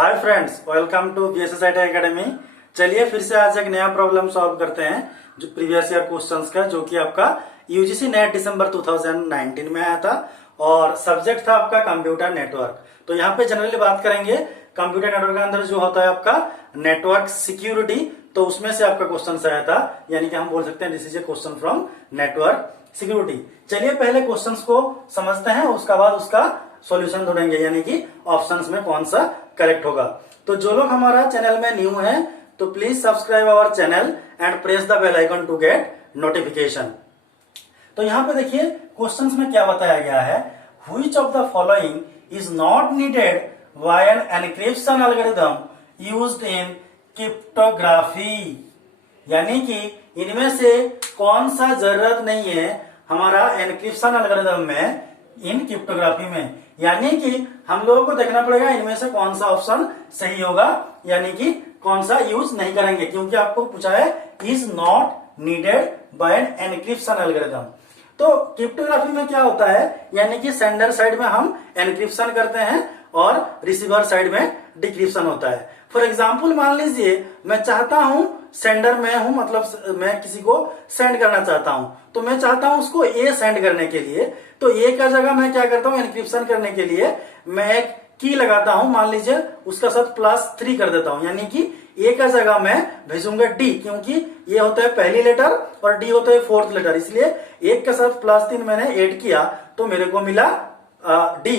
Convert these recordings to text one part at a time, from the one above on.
Hi friends, welcome to BSS IT academy. चलिए फिर से आज एक नया प्रॉब्लम सॉल्व करते हैं जो प्रीवियस ईयर क्वेश्चंस का, जो कि आपका यूजीसी नेट दिसंबर 2019 में आया था और सब्जेक्ट था आपका कंप्यूटर नेटवर्क। तो यहाँ पे जनरली बात करेंगे कंप्यूटर नेटवर्क के अंदर जो होता है आपका नेटवर्क सिक्योरिटी, तो उसमें से आपका क्वेश्चन आया था, यानी कि हम बोल सकते हैं this is a question from network security. चलिए पहले क्वेश्चंस को समझते हैं, उसका बाद उसका सॉल्यूशन ढूंढेंगे, यानी कि ऑप्शंस में कौन सा करेक्ट होगा। तो जो लोग हमारा चैनल में न्यू हैं तो please subscribe our channel and press the bell icon to get notification. तो यहाँ पे देखिए क्वेश्चंस में क्या बताया गया है, which of the following is not needed by an encryption algorithm used in cryptography, यानी कि इनमें से कौन सा जरूरत नहीं है हमारा एनक्रिप्शन एल्गोरिथम में इन क्रिप्टोग्राफी में, यानी कि हम लोगों को देखना पड़ेगा इनमें से कौन सा ऑप्शन सही होगा, यानी कि कौन सा यूज नहीं करेंगे, क्योंकि आपको पूछा है is not needed by an encryption algorithm. तो क्रिप्टोग्राफी में क्या होता है, यानी कि सेंडर साइड में हम एनक्रिप्शन करते हैं और रिसीवर साइड में डिक्रिप्शन होता है। फॉर एग्जाम्पल मान लीजिए मैं चाहता हूं सेंडर में हूं, मतलब मैं किसी को सेंड करना चाहता हूं, तो मैं चाहता हूं उसको ए सेंड करने के लिए, तो ए का जगह मैं क्या करता हूं, एनक्रिप्शन करने के लिए मैं एक की लगाता हूं, मान लीजिए उसका साथ +3 कर देता हूं, यानी कि ए का जगह मैं भेजूंगा डी, क्योंकि ये होता है पहली लेटर और डी होता है फोर्थ लेटर, इसलिए एक के साथ +3 मैंने ऐड किया तो मेरे को मिला डी।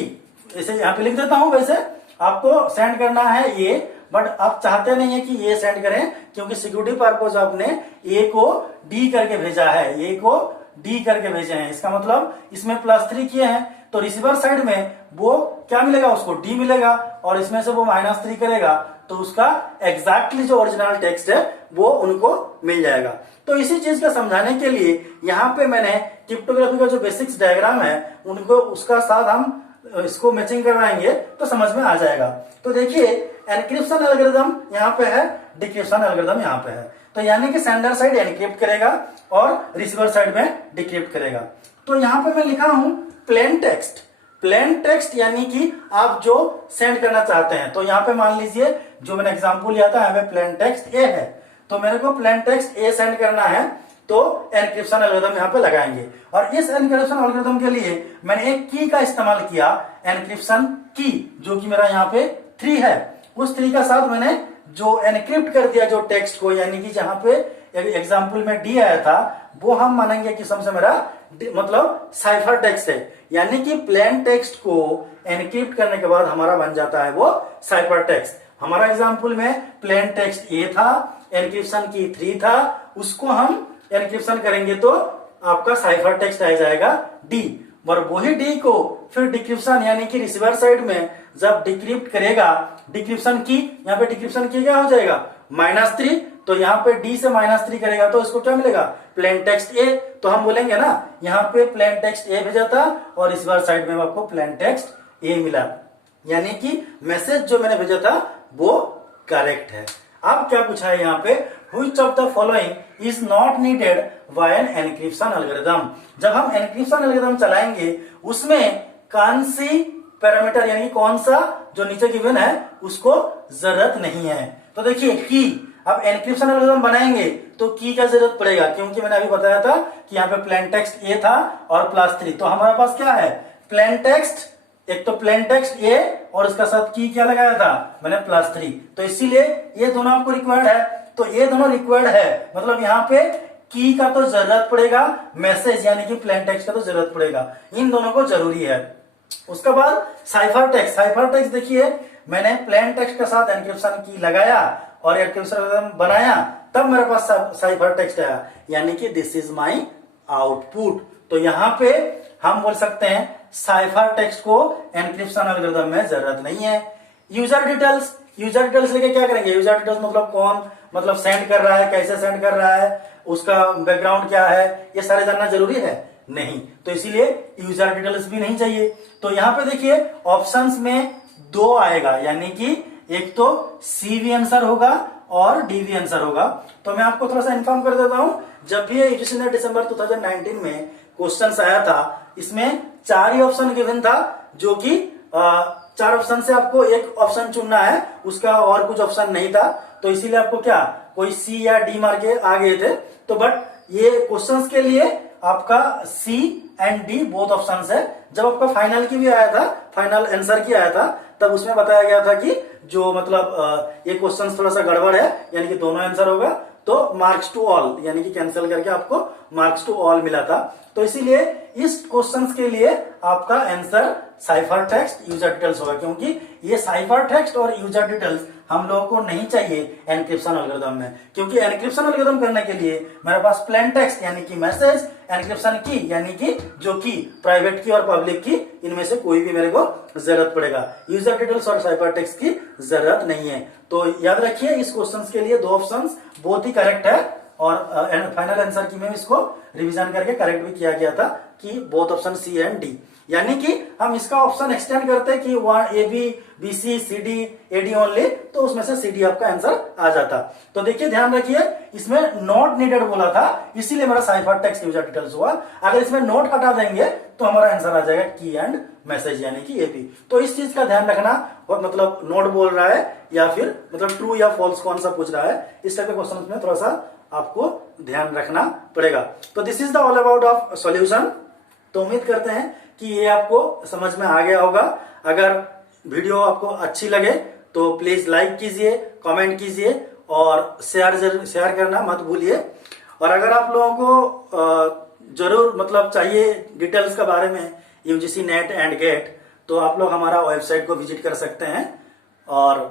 इसे यहाँ पे लिख देता हूं। वैसे आपको सेंड करना है ए, बट आप चाहते नहीं है कि ये सेंड करें, क्योंकि सिक्योरिटी पर्पज आपने ए को डी करके भेजा है, ए को डी करके भेजे हैं, इसका मतलब इसमें +3 किए हैं, तो रिसीवर साइड में वो क्या मिलेगा, उसको डी मिलेगा, और इसमें से वो -3 करेगा तो उसका एग्जैक्टली जो ओरिजिनल टेक्स्ट है वो उनको मिल जाएगा। तो इसी चीज को समझाने के लिए यहाँ पे मैंने क्रिप्टोग्राफी का जो बेसिक्स डायग्राम है उनको उसका साथ हम इसको मैचिंग करवाएंगे तो समझ में आ जाएगा। तो देखिए एनक्रिप्शन एल्गोरिथम यहाँ पे है, डिक्रिप्शन एल्गोरिथम यहाँ पे है, तो यानी कि सेंडर साइड एनक्रिप्ट करेगा और रिसीवर साइड में डिक्रिप्ट करेगा। तो यहाँ पे मैं लिखा हूं प्लेन टेक्स्ट, प्लेन टेक्स्ट यानी कि आप जो सेंड करना चाहते हैं। तो यहाँ पे मान लीजिए जो मैंने एग्जांपल लिया था, यहाँ पे प्लेन टेक्स्ट ए है, तो मेरे को प्लेन टेक्स्ट ए सेंड करना है, तो एनक्रिप्शन एल्गोरिथम यहाँ पे लगाएंगे। और इस एनक्रिप्शन एल्गोरिथम के लिए मैंने एक की का इस्तेमाल किया, एनक्रिप्शन की, जो कि मेरा यहाँ पे 3 है, उस 3 का साथ मैंने जो एनक्रिप्ट कर दिया जो टेक्स्ट को, यानी कि जहां पे एग्जाम्पल में डी आया था वो हम मानेंगे कि समझे मेरा मतलब साइफर टेक्स्ट है, यानी कि प्लेन टेक्स्ट को एनक्रिप्ट करने के बाद हमारा बन जाता है वो साइफर टेक्स्ट। हमारा एग्जाम्पल में प्लेन टेक्स्ट ए था, एनक्रिप्शन की 3 था, उसको हम एनक्रिप्शन करेंगे तो आपका साइफर टेक्स्ट आ जाएगा डी, और वही डी को फिर डिक्रिप्शन यानी कि रिसीवर साइड में जब डिक्रिप्ट करेगा, डिक्रिप्शन की यहाँ पे डिक्रिप्शन की क्या हो जाएगा -3, तो यहाँ पे डी से -3 करेगा तो इसको क्या मिलेगा, प्लेन टेक्स्ट ए। तो हम बोलेंगे ना यहाँ पे प्लेन टेक्स्ट ए भेजा था और रिसीवर साइड में आपको प्लेन टेक्स्ट ए मिला, यानी कि मैसेज जो मैंने भेजा था वो करेक्ट है। अब क्या पूछा है यहाँ पे, which of the following is not needed by an encryption algorithm. जब हम एनक्रिप्शन एल्गोरिथम चलाएंगे उसमें कौन सी पैरामीटर यानी कौन सा जो नीचे गिवन है उसको जरूरत नहीं है। तो देखिए की, अब एनक्रिप्शन एल्गोरिथम बनाएंगे तो की का जरूरत पड़ेगा, क्योंकि मैंने अभी बताया था कि यहाँ पे प्लेन टेक्स्ट ए था और +3, तो हमारे पास क्या है प्लेन टेक्स्ट, एक तो प्लेन टेक्स्ट ए और उसका साथ की क्या लगाया था मैंने +3, तो इसीलिए ये दोनों आपको रिक्वायर्ड है, तो ये दोनों रिक्वायर्ड है, मतलब यहाँ पे की का तो जरूरत पड़ेगा, मैसेज यानी कि प्लेन टेक्स्ट का तो जरूरत पड़ेगा, इन दोनों को जरूरी है। उसके बाद साइफर टेक्स्ट, साइफर टेक्स्ट देखिए मैंने प्लेन टेक्स्ट के साथ एनक्रिप्शन की लगाया और एनक्रिप्शन बनाया, तब मेरे पास साइफर टेक्स्ट आया, यानी कि दिस इज माई आउटपुट। तो यहाँ पे हम बोल सकते हैं साइफर टेक्स्ट को एनक्रिप्शन एल्गोरिथम में जरूरत नहीं है। यूजर डिटेल्स, यूजर डिटेल्स लेके क्या करेंगे, यूजर डिटेल्स मतलब कौन मतलब सेंड कर रहा है, कैसे सेंड कर रहा है, उसका बैकग्राउंड क्या है, ये सारे जानना जरूरी है नहीं, तो इसीलिए यूजर डिटेल्स भी नहीं चाहिए। तो यहाँ पे देखिए ऑप्शंस में 2 आएगा, यानी कि एक तो सी भी आंसर होगा और डी भी आंसर होगा। तो मैं आपको थोड़ा सा इन्फॉर्म कर देता हूं, जब भी यूजीसी नेट दिसंबर 2019 में क्वेश्चन आया था इसमें 4 ही ऑप्शन गिवन था, जो कि 4 ऑप्शन से आपको एक ऑप्शन चुनना है, उसका और कुछ ऑप्शन नहीं था, तो इसीलिए आपको क्या कोई सी या डी मार के आ गए थे। तो बट ये क्वेश्चंस के लिए आपका सी एंड डी बोथ ऑप्शन है। जब आपका फाइनल की भी आया था, फाइनल आंसर की आया था, तब उसमें बताया गया था कि जो मतलब ये क्वेश्चन थोड़ा सा गड़बड़ है, यानी कि दोनों आंसर होगा, तो मार्क्स टू ऑल यानी कि कैंसिल करके आपको मार्क्स टू ऑल मिला था। तो इसीलिए इस क्वेश्चंस के लिए आपका answer cipher text user details होगा, क्योंकि ये साइफर टेक्स्ट और यूजर डिटेल्स हम लोगों को नहीं चाहिए एनक्रिप्शन एल्गोरिथम में, क्योंकि एनक्रिप्शन एल्गोरिथम करने के लिए मेरे पास प्लेन टेक्स्ट यानी कि मैसेज, एनक्रिप्शन की यानी कि जो की प्राइवेट की और पब्लिक की, इनमें से कोई भी मेरे को जरूरत पड़ेगा। यूजर डिटेल्स और साइफर टेक्स्ट की जरूरत नहीं है। तो याद रखिए इस क्वेश्चन के लिए 2 ऑप्शन बहुत ही करेक्ट है, और फाइनल आंसर की में इसको रिवीजन करके करेक्ट भी किया गया था कि both option C and D, यानी कि हम इसका ऑप्शन एक्सटेंड करते हैं कि A B B C C D A D only, तो उसमें से सी डी आपका आंसर आ जाता। तो देखिए ध्यान रखिए इसमें नोट नीडेड बोला था, इसीलिए मेरा साइफर टेक्स्ट यूजर डिटेल्स हुआ। अगर इसमें नोट हटा देंगे तो हमारा आंसर आ जाएगा की एंड मैसेज यानी कि एबी। तो इस चीज का ध्यान रखना, और मतलब नोट बोल रहा है या फिर मतलब ट्रू या फॉल्स कौन सा पूछ रहा है, इस टाइप के क्वेश्चन में थोड़ा सा आपको ध्यान रखना पड़ेगा। तो this is the all about of solution. तो उम्मीद करते हैं कि ये आपको समझ में आ गया होगा। अगर वीडियो आपको अच्छी लगे तो प्लीज लाइक कीजिए, कमेंट कीजिए और शेयर करना मत भूलिए। और अगर आप लोगों को जरूर मतलब चाहिए डिटेल्स के बारे में यूजीसी नेट एंड गेट, तो आप लोग हमारा वेबसाइट को विजिट कर सकते हैं और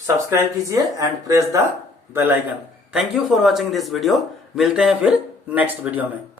सब्सक्राइब कीजिए and press the bell icon. Thank you for watching this video. मिलते हैं फिर नेक्स्ट वीडियो में।